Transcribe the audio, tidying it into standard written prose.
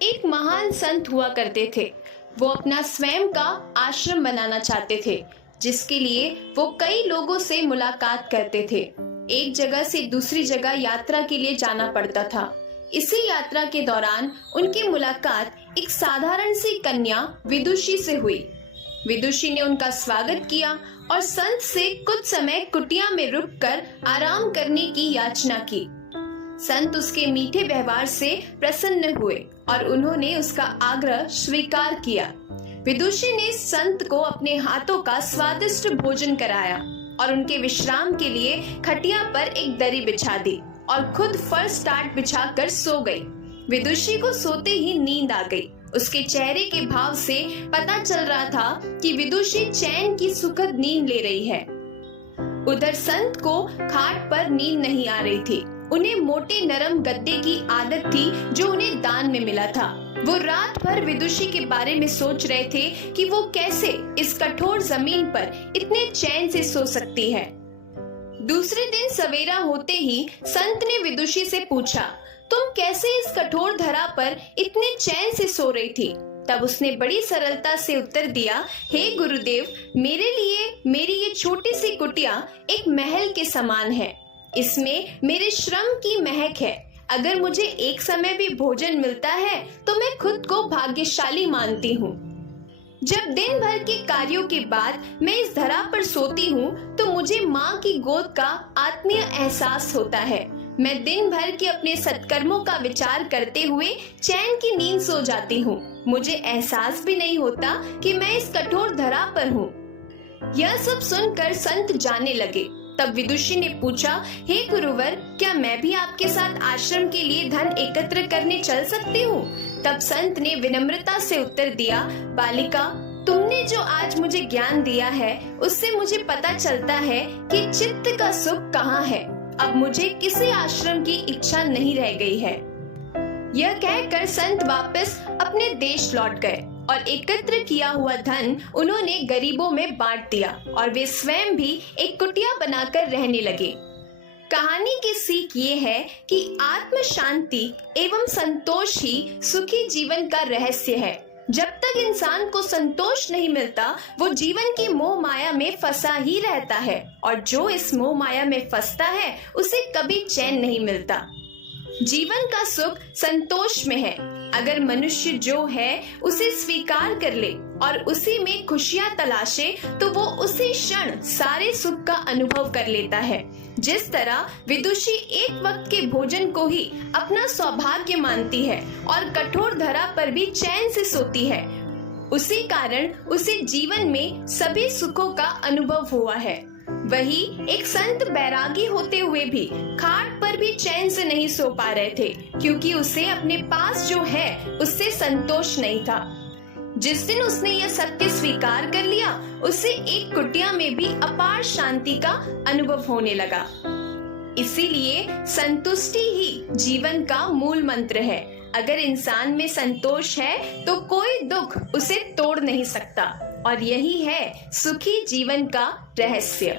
एक महान संत हुआ करते थे। वो अपना स्वयं का आश्रम बनाना चाहते थे, जिसके लिए वो कई लोगों से मुलाकात करते थे। एक जगह से दूसरी जगह यात्रा के लिए जाना पड़ता था। इसी यात्रा के दौरान उनकी मुलाकात एक साधारण सी कन्या विदुषी से हुई। विदुषी ने उनका स्वागत किया और संत से कुछ समय कुटिया में रुककर आराम करने की याचना की। संत उसके मीठे व्यवहार से प्रसन्न हुए और उन्होंने उसका आग्रह स्वीकार किया। विदुषी ने संत को अपने हाथों का स्वादिष्ट भोजन कराया और उनके विश्राम के लिए खटिया पर एक दरी बिछा दी और खुद फर्श टाट बिछाकर सो गई। विदुषी को सोते ही नींद आ गई। उसके चेहरे के भाव से पता चल रहा था कि विदुषी चैन की सुखद नींद ले रही है। उधर संत को खाट पर नींद नहीं आ रही थी। उन्हें मोटे नरम गद्दे की आदत थी जो उन्हें दान में मिला था। वो रात भर विदुषी के बारे में सोच रहे थे कि वो कैसे इस कठोर जमीन पर इतने चैन से सो सकती है। दूसरे दिन सवेरा होते ही संत ने विदुषी से पूछा, तुम कैसे इस कठोर धरा पर इतने चैन से सो रही थी? तब उसने बड़ी सरलता से उत्तर दिया, हे गुरुदेव, मेरे लिए मेरी ये छोटी सी कुटिया एक महल के समान है। इसमें मेरे श्रम की महक है। अगर मुझे एक समय भी भोजन मिलता है तो मैं खुद को भाग्यशाली मानती हूँ। जब दिन भर के कार्यों के बाद मैं इस धरा पर सोती हूँ तो मुझे माँ की गोद का आत्मीय एहसास होता है। मैं दिन भर के अपने सत्कर्मों का विचार करते हुए चैन की नींद सो जाती हूँ। मुझे एहसास भी नहीं होता कि मैं इस कठोर धरा पर हूँ। यह सब सुनकर संत जाने लगे। तब विदुषी ने पूछा, हे गुरुवर, क्या मैं भी आपके साथ आश्रम के लिए धन एकत्र करने चल सकती हूँ? तब संत ने विनम्रता से उत्तर दिया, बालिका, तुमने जो आज मुझे ज्ञान दिया है उससे मुझे पता चलता है कि चित्त का सुख कहाँ है। अब मुझे किसी आश्रम की इच्छा नहीं रह गई है। यह कहकर संत वापस अपने देश लौट गए और एकत्र किया हुआ धन उन्होंने गरीबों में बांट दिया और वे स्वयं भी एक कुटिया बनाकर रहने लगे। कहानी की सीख ये है कि आत्म शांति एवं संतोष ही सुखी जीवन का रहस्य है। जब तक इंसान को संतोष नहीं मिलता वो जीवन की मोह माया में फंसा ही रहता है और जो इस मोह माया में फंसता है उसे कभी चैन नहीं मिलता। जीवन का सुख संतोष में है। अगर मनुष्य जो है उसे स्वीकार कर ले और उसी में खुशियां तलाशे तो वो उसी क्षण सारे सुख का अनुभव कर लेता है। जिस तरह विदुषी एक वक्त के भोजन को ही अपना सौभाग्य मानती है और कठोर धरा पर भी चैन से सोती है, उसी कारण उसे जीवन में सभी सुखों का अनुभव हुआ है। वही एक संत बैरागी होते हुए भी खाट पर भी चैन से नहीं सो पा रहे थे, क्योंकि उसे अपने पास जो है उससे संतोष नहीं था। जिस दिन उसने यह सत्य स्वीकार कर लिया उसे एक कुटिया में भी अपार शांति का अनुभव होने लगा। इसीलिए संतुष्टि ही जीवन का मूल मंत्र है। अगर इंसान में संतोष है तो कोई दुख उसे तोड़ नहीं सकता और यही है सुखी जीवन का रहस्य।